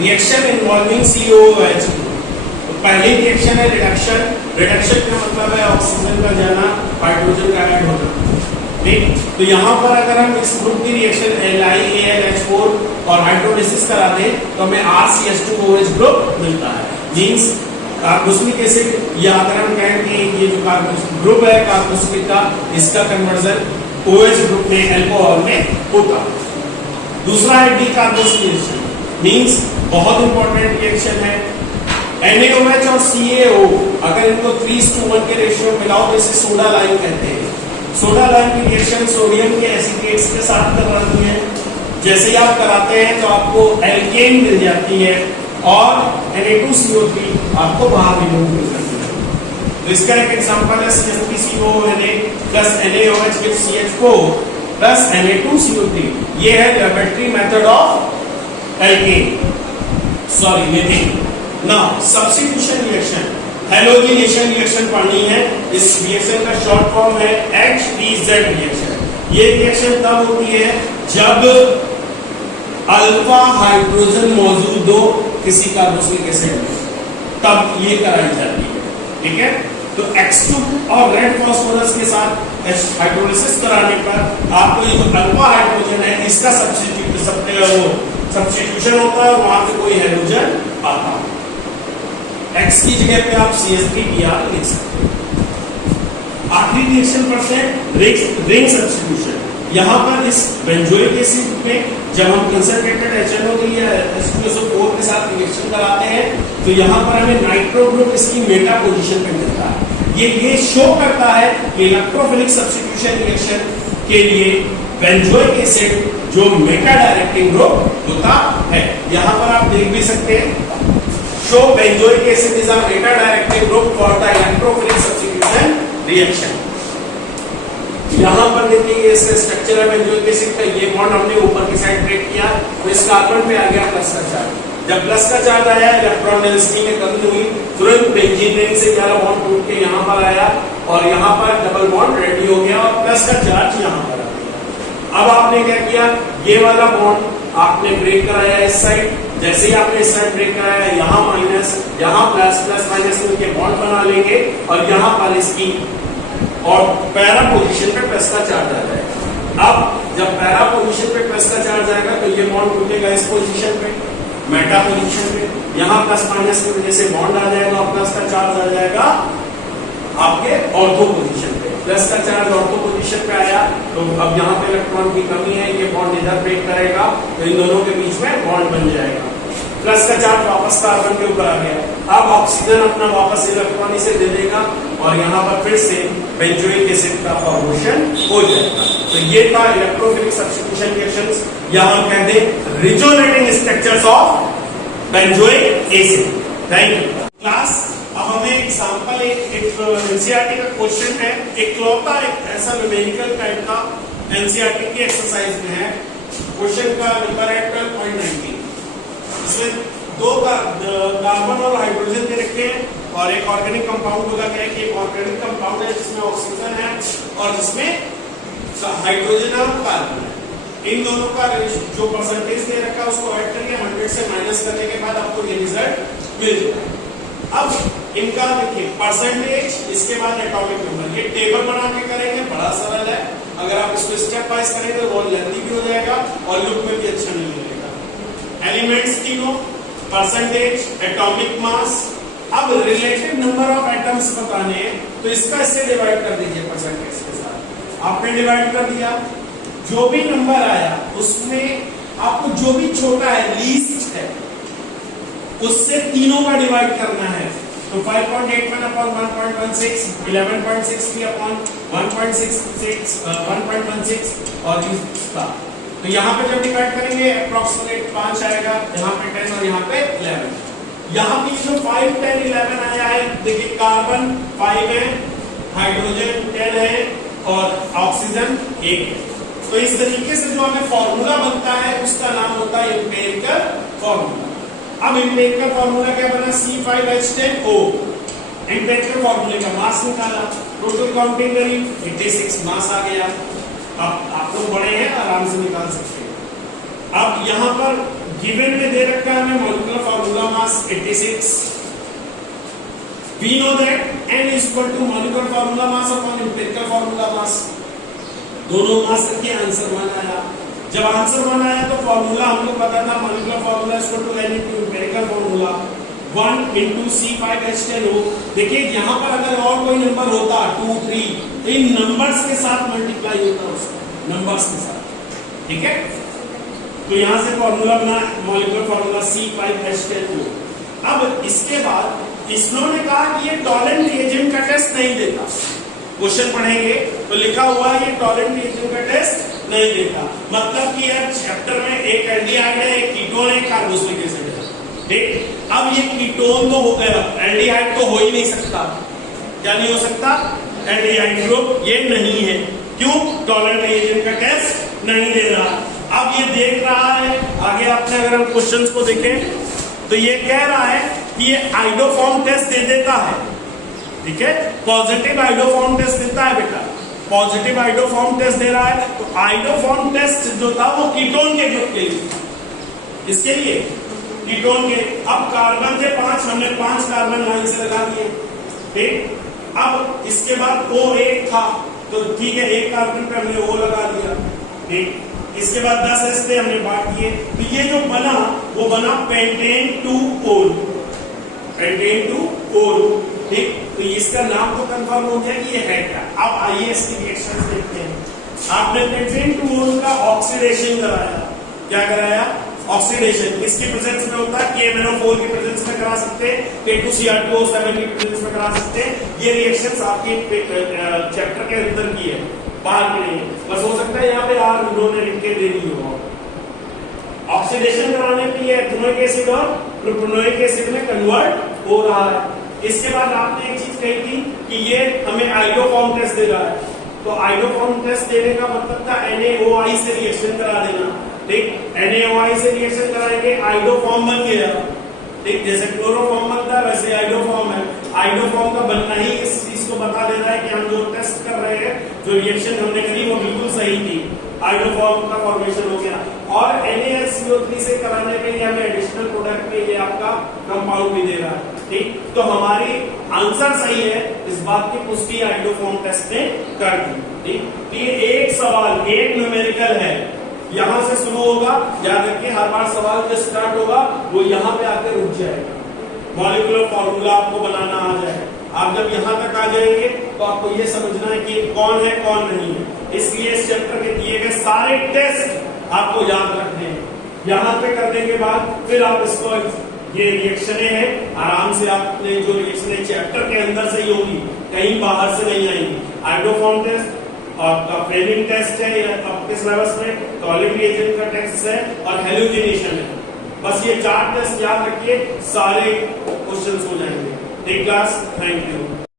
Reaction involving COOH। तो पहली reaction है रिडक्शन। रिडक्शन का मतलब है ऑक्सीजन का जाना, हाइड्रोजन का ऐड होना। ठीक, तो यहाँ पर अगर हम इस ग्रुप की रिएक्शन LiAlH4 और हाइड्रोलिसिस कराते हैं तो हमें RCH2OH ग्रुप मिलता है। मींस कार्बोक्सिलिक एसिड, या अगर हम कहें कि ये जो कार्बोक्सिलिक ग्रुप है कार्बोक्सिलिक का, इसका कन्वर्जन OH ग्रुप में अल्कोहल में होता है। दूसरा है डीकार्बोक्सिलेशन, मींस बहुत इंपॉर्टेंट रिएक्शन है। NaOH और CaO अगर इनको 3:1 के रेशियो मिलाओ तो इसे सोडा लाइम कहते हैं। सोडा लाइम की रिएक्शन सोडियम के एसीटेट्स के साथ करवाती है। जैसे ही आप कराते हैं तो आपको एल्केन मिल जाती है और Na2CO3 आपको बाहर रिमूव मिल जाती है। तो इसका एक एग्जांपल है CH3COONA plus NaOH with CH4 plus Na2CO3। ये है laboratory method of alkane, sorry methane. Now substitution reaction, halogenation reaction पढ़नी है। इस रिएक्शन का शॉर्ट फॉर्म है HTZ रिएक्शन। ये रिएक्शन तब होती है जब अल्फा हाइड्रोजन मौजूद हो किसी कार्बोक्सिलिक एसिड में, तब ये कराई जाती है। ठीक है, तो X2 और रेड फास्फोरस के साथ हाइड्रोलिसिस कराने पर आपको ये जो अल्फा हाइड्रोजन है इसका सब्स्टिट्यूशन होता है और वहां पे कोई हाइड्रोजन आता है। X की जगह पे आप CH3Br लिख सकते हैं। आखिरी रिएक्शन पढ़ते हैं रिंग सब्स्टिट्यूशन। यहाँ पर इस बेंजोइक एसिड में जब हम कंसंट्रेटेड HNO या H2SO4 के साथ रिएक्शन कराते हैं तो यहाँ पर हमें नाइट्रो ग्रुप इसकी मेटा पोजीशन पे मिलता है। ये शो करता है कि इलेक्ट्रोफिलिक सब्स्टिट्यूशन रिएक्शन के लिए बेंजोइक एसिड जो मेटा डायरेक्टिंग ग्रुप होता है। यहाँ पर आप देख भी सकते हैं, show benzoic acid is a meta directing group for the electrophilic substitution reaction। यहाँ पर देखिए ये स्ट्रक्चर है बेंजोइक एसिड का। ये बॉन्ड हमने ऊपर की साइड ब्रेक किया तो इस कार्बन पे आ गया प्लस का चार्ज। जब प्लस का चार्ज आया इलेक्ट्रॉन डेंसिटी में कमी हुई, तुरंत बेंजीन रिंग से 11 बॉन्ड टूट के यहाँ पर आया और यहाँ पर डबल बॉन्ड रेडी हो गया और प्लस का चार्ज यहाँ पर आ गया। अब आपने क्या किया, ये वाला बॉन्ड आपने ब्रेक कराया इस साइड। जैसे ही आपने इस साइड ब्रेक कराया, यहाँ माइनस यहाँ प्लस, प्लस माइनस मिलके बॉन्ड बना लेंगे और यहाँ पर इसकी और पैरा पोजीशन पे प्लस का चार्ज आ जाएगा। अब जब पैरा पोजीशन पे प्लस का चार्ज आएगा तो ये बॉन्ड टूटेगा इस पोजीशन पे, मेटा पोजीशन पे। यहाँ प्लस माइनस की वजह से बॉन्ड आ जाएगा और प्लस का चार्ज आ जाएगा आपके ऑर्थो पोजीशन पे। प्लस का चार्ज ऑर्थो पोजीशन पे आया तो अब यहाँ पे इलेक्ट्रॉन की कमी है, ये बॉन्ड इधर ब्रेक करेगा तो इन दोनों के बीच में बॉन्ड बन जाएगा। प्लस का चार्ज वापस कार्बन के ऊपर आ गया। अब ऑक्सीजन अपना वापस इलेक्ट्रॉन इसे दे देगा और यहाँ पर फिर से बेंजोइक एसिड का फॉर्मेशन हो जाएगा। तो ये था इलेक्ट्रोफिलिक सब्स्टिट्यूशन रिएक्शंस, या हम कहते हैं resonating structures of benzoic acid. Thank you class. अब हमें एग्जांपल एक एनसीईआरटी का क्वेश्चन है, इकलौता एक ऐसा न्यूमेरिकल टाइप का एनसीईआरटी की एक्सरसाइज में है। क्वेश्चन का नंबर है 12.19। इसमें दो कार्बन और हाइड्रोजन दे रखे हैं और एक ऑर्गेनिक कंपाउंड बोला गया है कि एक ऑर्गेनिक कंपाउंड है जिसमें ऑक्सीजन है और जिसमें हाइड्रोजन और कार्बन है। इन दोनों का जो परसेंटेज दे रखा है उसको ऐड करके 100 से माइनस करने के बाद आपको ये रिजल्ट मिल जाएगा। अब इनका देखिए परसेंटेज, इसके बाद एटॉमिक नंबर, ये टेबल बना के करेंगे, बड़ा सरल है। अगर आप इसको स्टेप वाइज करेंगे तो बहुत लेंथी भी हो जाएगा और लुक में भी अच्छा नहीं लगेगा। एलिमेंट्स तीनों, परसेंटेज, एटॉमिक मास। अब रिलेटिव नंबर ऑफ एटम्स बताने हैं तो इसका इससे डिवाइड कर दीजिए परसेंटेज के साथ। आपने डिवाइड कर दिया, जो भी नंबर आया उसमें आपको जो भी छोटा है, लीस्ट है, उससे तीनों का डिवाइड करना है। तो 5.81 अपॉन 1.16, 11.63 अपॉन 1.66, 1.16 और इसका। तो यहाँ पे जब डिवाइड करेंगे अप्रोक्सीमेट 5 आएगा, यहाँ पे 10 और यहाँ पे 11। यहाँ पे जो 5, 10, 11 आया है, देखिए कार्बन 5 है, हाइड्रोजन 10 है और ऑक्सीजन 1 है। तो इस तरीके से जो हमें फॉर्मूला बनता है उसका नाम होता है एम्पिरिकल फॉर्मूला। अब एम्पिरिकल फॉर्मूला क्या बना, C5H10O। एम्पिरिकल फॉर्मूले का मास निकाला, टोटल काउंटिंग करी, 86 मास आ गया। अब आप लोग बड़े हैं, आराम से निकाल सकते हैं। अब यहाँ पर गिवन में दे रखा है हमें molecular formula mass 86. We know that n is equal to molecular formula mass upon empirical formula mass. दोनों मास रखे आंसर 1 आया. जब आंसर 1 आया तो फॉर्मूला हमको पता था molecular formula is equal to n into empirical formula 1 into C5H10O. देखिए यहाँ पर अगर और कोई नंबर होता 2 3 तो इन नंबर्स के साथ मल्टीप्लाई होता उसका नंबर्स के साथ. ठीक है, तो यहाँ से फॉर्मूला बना molecular formula C5H10O. अब इसके बाद इसने कहा कि ये टॉलेंट रिएजेंट का टेस्ट नहीं देता. क्वेश्चन पढ़ेंगे तो लिखा हुआ है ये टॉलेंट रिएजेंट का टेस्ट नहीं देता. मतलब कि यार चैप्टर में एक एल्डिहाइड है, एक कीटोन है, एक कार्बोक्सिलिक एसिड है. ठीक, अब ये कीटोन तो एल्डिहाइड तो हो ही नहीं सकता. क्या नहीं हो सकता? एल्डिहाइड ग्रुप ये नहीं है. क्यों? टॉलेंट रिएजेंट का टेस्ट नहीं दे रहा. अब ये देख रहा है आगे आपने अगर हम क्वेश्चंस को देखें तो ये कह रहा है कि ये आइडोफॉर्म टेस्ट दे देता है. ठीक है, पॉजिटिव आइडोफॉर्म टेस्ट देता है बेटा. पॉजिटिव आइडोफॉर्म टेस्ट दे रहा है. तो आइडोफॉर्म टेस्ट जो था वो कीटोन के ग्रुप के लिए, इसके लिए कीटोन के. अब कार्बन थे 5, हमने 5 कार्बन लाइन से लगा दिए. ठीक, अब इसके बाद O1 था तो ठीक है, 1 कार्बन पे हमने O लगा दिया. ठीक, इसके बाद 10 एस थे हमने बांट दिए. तो ये जो बना वो बना पेंटेन टू ओल. पेंटेन टू ओल. ठीक, तो इसका नाम तो कंफर्म हो गया कि ये है क्या. अब आइए इसकी रिएक्शन देखते हैं. आपने पेंटेन टू ओल का ऑक्सीडेशन कराया. क्या कराया? ऑक्सीडेशन. किसकी प्रेजेंस में होता है? KMnO4 की प्रेजेंस में करा सकते हैं, K2Cr2O7 की प्रेजेंस में करा सकते हैं. ये रिएक्शंस आपके चैप्टर के अंदर की है, बाहर की नहीं. बस हो सकता है यहाँ पे आर उन्होंने लिख के दे दी हो. ऑक्सीडेशन कराने के लिए एथेनोइक एसिड और प्रोपेनोइक एसिड में कन्वर्ट हो रहा है. इसके बाद आपने एक चीज कही थी कि ये हमें आइडोफॉर्म टेस्ट दे रहा है. तो आइडोफॉर्म टेस्ट देने का मतलब था NaOI से रिएक्शन करा देना. ठीक, NaOI से रिएक्शन कराएंगे, आइडोफॉर्म बन गया. ठीक, जैसे क्लोरोफॉर्म बनता है वैसे आइडोफॉर्म है. आइडोफॉर्म का बनना ही इस चीज को बता दे रहा है कि हम जो टेस्ट कर रहे हैं, जो रिएक्शन हमने करी वो बिल्कुल सही थी. आइडोफॉर्म का फॉर्मेशन हो गया. और NaCO3 से कराने पे ये हमें एडिशनल प्रोडक्ट में ये आपका कंपाउंड भी दे रहा है. ठीक, तो हमारी आंसर सही है. इस बात की पुष्टि आइडोफॉर्म टेस्ट ने कर दी. ठीक, ये एक सवाल, एक न्यूमेरिकल है, यहां से शुरू होगा. याद रखिए हर बार सवाल जो स्टार्ट होगा वो यहां पे आके रुक जाएगा. मॉलिक्यूलर फॉर्मूला आपको बनाना आ जाए. आप जब यहां तक आ जाएंगे तो आपको ये समझना है कि कौन है कौन नहीं है. इसलिए इस चैप्टर के दिए गए सारे टेस्ट आपको याद रखने हैं. यहां पे करने के बाद फिर आप इसको, ये रिएक्शनें हैं, आराम से आपने जो रिएक्शनें चैप्टर के अंदर से ही होगी, कहीं बाहर से नहीं आएंगी. आइडोफॉर्म टेस्ट आपका फ्रेमिंग टेस्ट है आपके सिलेबस में, टॉलेंट रिएजेंट का टेस्ट है और हेलोजिनेशन है. बस ये 4 टेस्ट याद रखिए, सारे क्वेश्चंस हो जाएंगे. ठीक क्लास, थैंक यू.